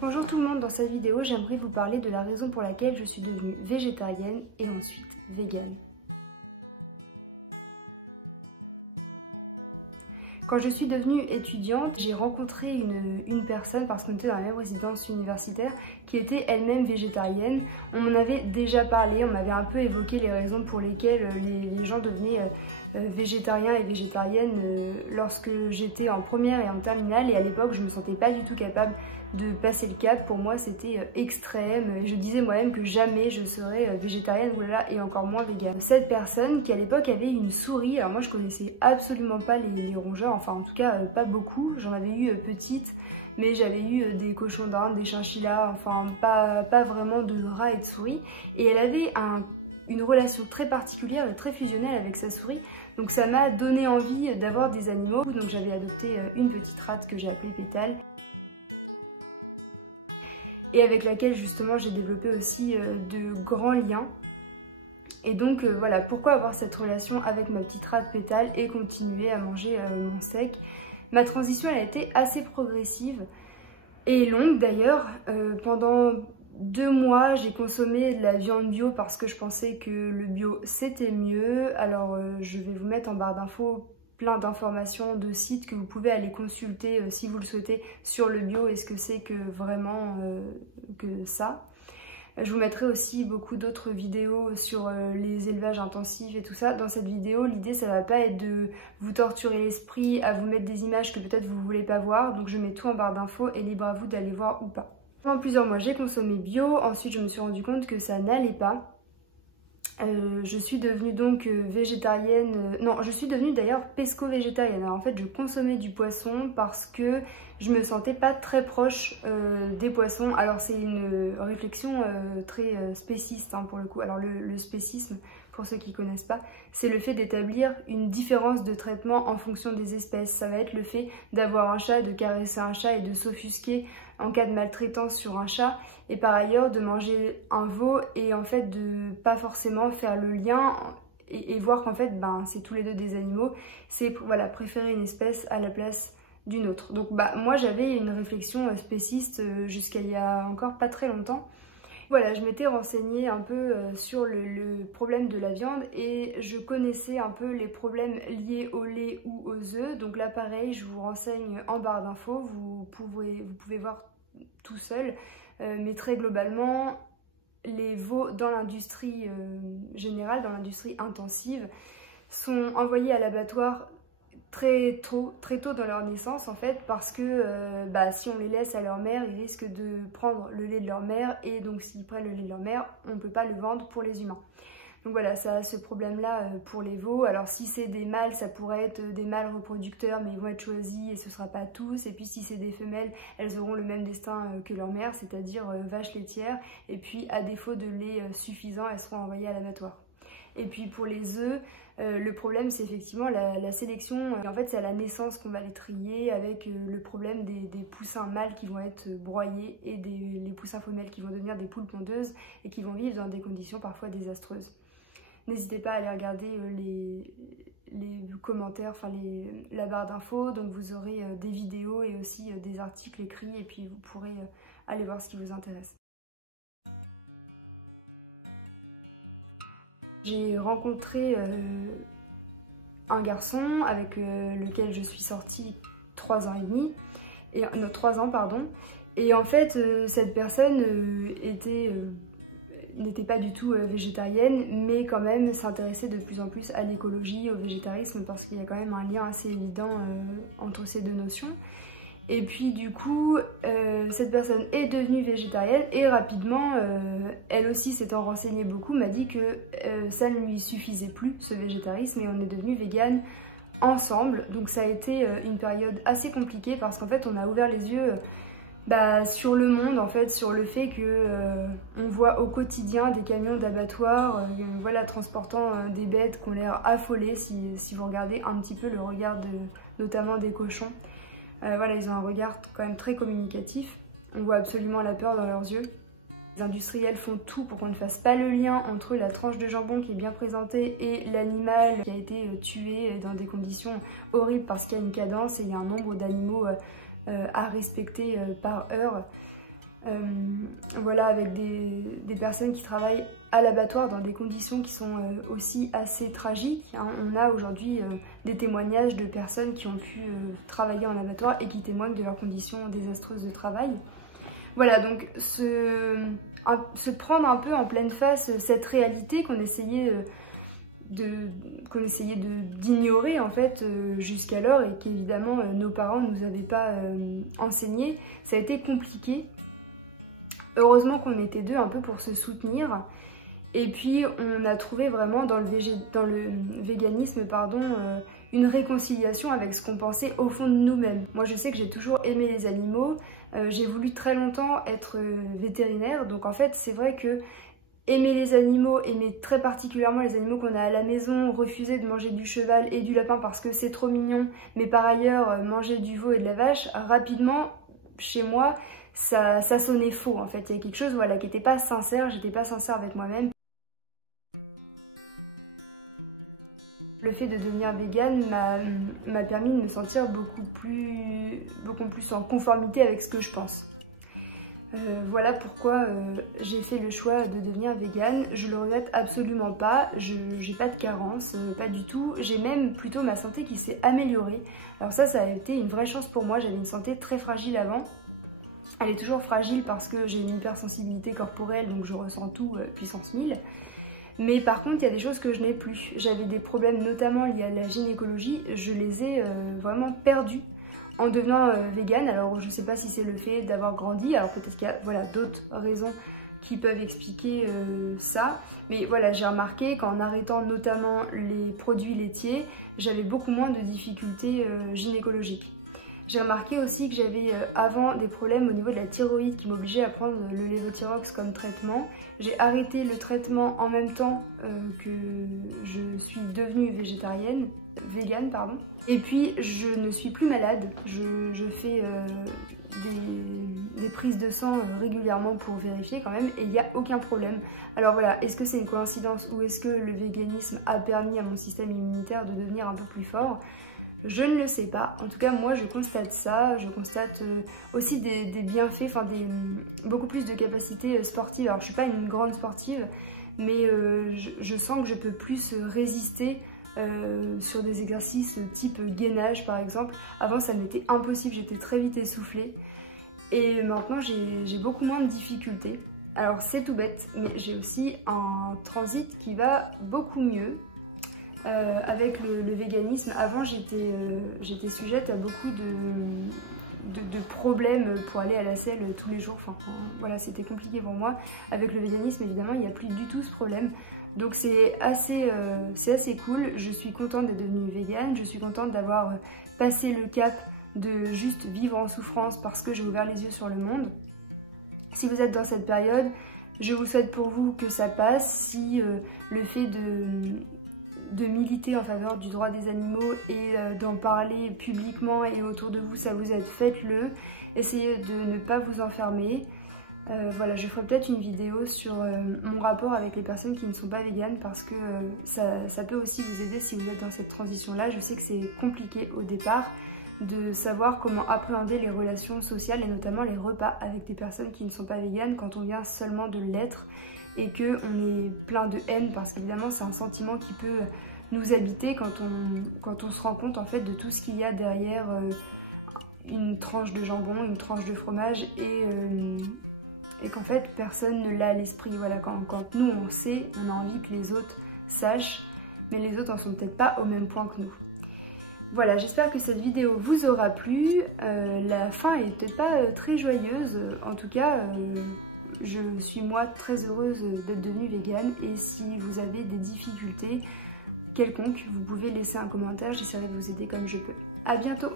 Bonjour tout le monde, dans cette vidéo j'aimerais vous parler de la raison pour laquelle je suis devenue végétarienne et ensuite végane. Quand je suis devenue étudiante, j'ai rencontré une personne, parce qu'on était dans la même résidence universitaire, qui était elle-même végétarienne. On m'en avait déjà parlé, on m'avait un peu évoqué les raisons pour lesquelles les gens devenaient végétariens et végétariennes lorsque j'étais en première et en terminale, et à l'époque je me sentais pas du tout capable de passer le cap. Pour moi c'était extrême, je disais moi-même que jamais je serais végétarienne et encore moins végane. Cette personne qui à l'époque avait une souris, alors moi je connaissais absolument pas les rongeurs, enfin en tout cas pas beaucoup, j'en avais eu petite, mais j'avais eu des cochons d'Inde, des chinchillas, enfin pas vraiment de rats et de souris, et elle avait une relation très particulière et très fusionnelle avec sa souris, donc ça m'a donné envie d'avoir des animaux. Donc j'avais adopté une petite rate que j'ai appelée Pétale, et avec laquelle justement j'ai développé aussi de grands liens. Et donc voilà, pourquoi avoir cette relation avec ma petite rate Pétale et continuer à manger mon steak. Ma transition elle a été assez progressive et longue d'ailleurs. Pendant 2 mois j'ai consommé de la viande bio parce que je pensais que le bio c'était mieux. Alors je vais vous mettre en barre d'infos plein d'informations de sites que vous pouvez aller consulter si vous le souhaitez sur le bio et ce que c'est que vraiment que ça. Je vous mettrai aussi beaucoup d'autres vidéos sur les élevages intensifs et tout ça. Dans cette vidéo, l'idée ça va pas être de vous torturer l'esprit, à vous mettre des images que peut-être vous voulez pas voir. Donc je mets tout en barre d'infos et libre à vous d'aller voir ou pas. Pendant plusieurs mois j'ai consommé bio, ensuite je me suis rendu compte que ça n'allait pas. Je suis devenue donc végétarienne, non je suis devenue d'ailleurs pesco-végétarienne. Alors en fait je consommais du poisson parce que je me sentais pas très proche des poissons. Alors c'est une réflexion très spéciste pour le coup. Alors le spécisme, pour ceux qui connaissent pas, c'est le fait d'établir une différence de traitement en fonction des espèces. Ça va être le fait d'avoir un chat, de caresser un chat et de s'offusquer en cas de maltraitance sur un chat, et par ailleurs de manger un veau et en fait de pas forcément faire le lien et voir qu'en fait c'est tous les deux des animaux. C'est voilà, préférer une espèce à la place d'une autre. Donc moi j'avais une réflexion spéciste jusqu'à il y a encore pas très longtemps. Voilà, je m'étais renseignée un peu sur le problème de la viande et je connaissais un peu les problèmes liés au lait ou aux œufs. Donc là pareil, je vous renseigne en barre d'infos, vous pouvez voir tout seul. Mais très globalement, les veaux dans l'industrie générale, dans l'industrie intensive, sont envoyés à l'abattoir très tôt dans leur naissance en fait, parce que si on les laisse à leur mère, ils risquent de prendre le lait de leur mère, et donc s'ils prennent le lait de leur mère, on ne peut pas le vendre pour les humains. Donc voilà, ça a ce problème là pour les veaux. Alors si c'est des mâles, ça pourrait être des mâles reproducteurs, mais ils vont être choisis et ce ne sera pas tous. Et puis si c'est des femelles, elles auront le même destin que leur mère, c'est-à-dire vaches laitières. Et puis à défaut de lait suffisant, elles seront envoyées à l'abattoir. Et puis pour les œufs, le problème c'est effectivement la sélection. Et en fait c'est à la naissance qu'on va les trier, avec le problème des poussins mâles qui vont être broyés et les poussins femelles qui vont devenir des poules pondeuses et qui vont vivre dans des conditions parfois désastreuses. N'hésitez pas à aller regarder les commentaires, enfin la barre d'infos, donc vous aurez des vidéos et aussi des articles écrits, et puis vous pourrez aller voir ce qui vous intéresse. J'ai rencontré un garçon avec lequel je suis sortie 3 ans et demi, non 3 ans pardon, et en fait cette personne n'était pas du tout végétarienne, mais quand même s'intéressait de plus en plus à l'écologie, au végétarisme, parce qu'il y a quand même un lien assez évident entre ces deux notions. Et puis du coup, cette personne est devenue végétarienne et rapidement, elle aussi s'étant renseignée beaucoup, m'a dit que ça ne lui suffisait plus, ce végétarisme, et on est devenu végane ensemble. Donc ça a été une période assez compliquée, parce qu'en fait on a ouvert les yeux sur le monde, en fait, sur le fait que on voit au quotidien des camions d'abattoirs voilà, transportant des bêtes qui ont l'air affolées si vous regardez un petit peu le regard notamment des cochons. Voilà, ils ont un regard quand même très communicatif. On voit absolument la peur dans leurs yeux. Les industriels font tout pour qu'on ne fasse pas le lien entre la tranche de jambon qui est bien présentée et l'animal qui a été tué dans des conditions horribles, parce qu'il y a une cadence et il y a un nombre d'animaux à respecter par heure. voilà, avec des personnes qui travaillent à l'abattoir dans des conditions qui sont aussi assez tragiques. Hein. On a aujourd'hui des témoignages de personnes qui ont pu travailler en abattoir et qui témoignent de leurs conditions désastreuses de travail. Voilà, donc se prendre un peu en pleine face cette réalité qu'on essayait d'ignorer en fait jusqu'alors et qu'évidemment nos parents ne nous avaient pas enseigné, ça a été compliqué. Heureusement qu'on était deux un peu pour se soutenir. Et puis on a trouvé vraiment dans le véganisme une réconciliation avec ce qu'on pensait au fond de nous-mêmes. Moi je sais que j'ai toujours aimé les animaux, j'ai voulu très longtemps être vétérinaire, donc en fait c'est vrai que aimer les animaux, aimer très particulièrement les animaux qu'on a à la maison, refuser de manger du cheval et du lapin parce que c'est trop mignon, mais par ailleurs manger du veau et de la vache, rapidement chez moi ça sonnait faux en fait, il y a quelque chose voilà, qui n'était pas sincère, j'étais pas sincère avec moi-même. Le fait de devenir végane m'a permis de me sentir beaucoup plus en conformité avec ce que je pense. Voilà pourquoi j'ai fait le choix de devenir végane. Je le regrette absolument pas, j'ai pas de carence, pas du tout. J'ai même plutôt ma santé qui s'est améliorée. Alors ça a été une vraie chance pour moi, j'avais une santé très fragile avant. Elle est toujours fragile parce que j'ai une hypersensibilité corporelle, donc je ressens tout puissance 1000. Mais par contre, il y a des choses que je n'ai plus. J'avais des problèmes notamment liés à la gynécologie, je les ai vraiment perdus en devenant végane. Alors je ne sais pas si c'est le fait d'avoir grandi, alors peut-être qu'il y a voilà, d'autres raisons qui peuvent expliquer ça. Mais voilà, j'ai remarqué qu'en arrêtant notamment les produits laitiers, j'avais beaucoup moins de difficultés gynécologiques. J'ai remarqué aussi que j'avais avant des problèmes au niveau de la thyroïde qui m'obligeaient à prendre le lévothyrox comme traitement. J'ai arrêté le traitement en même temps que je suis devenue végane. Et puis je ne suis plus malade. Je fais des prises de sang régulièrement pour vérifier quand même et il n'y a aucun problème. Alors voilà, est-ce que c'est une coïncidence ou est-ce que le véganisme a permis à mon système immunitaire de devenir un peu plus fort ? Je ne le sais pas, en tout cas moi je constate ça, je constate aussi des bienfaits, enfin beaucoup plus de capacités sportives. Alors je suis pas une grande sportive, mais je sens que je peux plus résister sur des exercices type gainage par exemple. Avant ça m'était impossible, j'étais très vite essoufflée et maintenant j'ai beaucoup moins de difficultés. Alors c'est tout bête, mais j'ai aussi un transit qui va beaucoup mieux. Avec le véganisme, avant j'étais sujette à beaucoup de problèmes pour aller à la selle tous les jours, enfin voilà, c'était compliqué pour moi. Avec le véganisme évidemment il n'y a plus du tout ce problème, donc c'est assez cool. Je suis contente d'être devenue végane, je suis contente d'avoir passé le cap de juste vivre en souffrance parce que j'ai ouvert les yeux sur le monde. Si vous êtes dans cette période, je vous souhaite pour vous que ça passe. Si le fait de militer en faveur du droit des animaux et d'en parler publiquement et autour de vous, ça vous aide, faites-le. Essayez de ne pas vous enfermer. Voilà, je ferai peut-être une vidéo sur mon rapport avec les personnes qui ne sont pas véganes parce que ça peut aussi vous aider si vous êtes dans cette transition-là. Je sais que c'est compliqué au départ de savoir comment appréhender les relations sociales et notamment les repas avec des personnes qui ne sont pas véganes quand on vient seulement de l'être et qu'on est plein de haine parce qu'évidemment c'est un sentiment qui peut nous habiter quand on se rend compte en fait de tout ce qu'il y a derrière une tranche de jambon, une tranche de fromage et qu'en fait personne ne l'a à l'esprit. Voilà, quand nous on sait, on a envie que les autres sachent, mais les autres en sont peut-être pas au même point que nous. Voilà, j'espère que cette vidéo vous aura plu. La fin est peut-être pas très joyeuse, en tout cas je suis moi très heureuse d'être devenue végane et si vous avez des difficultés quelconques, vous pouvez laisser un commentaire, j'essaierai de vous aider comme je peux. À bientôt!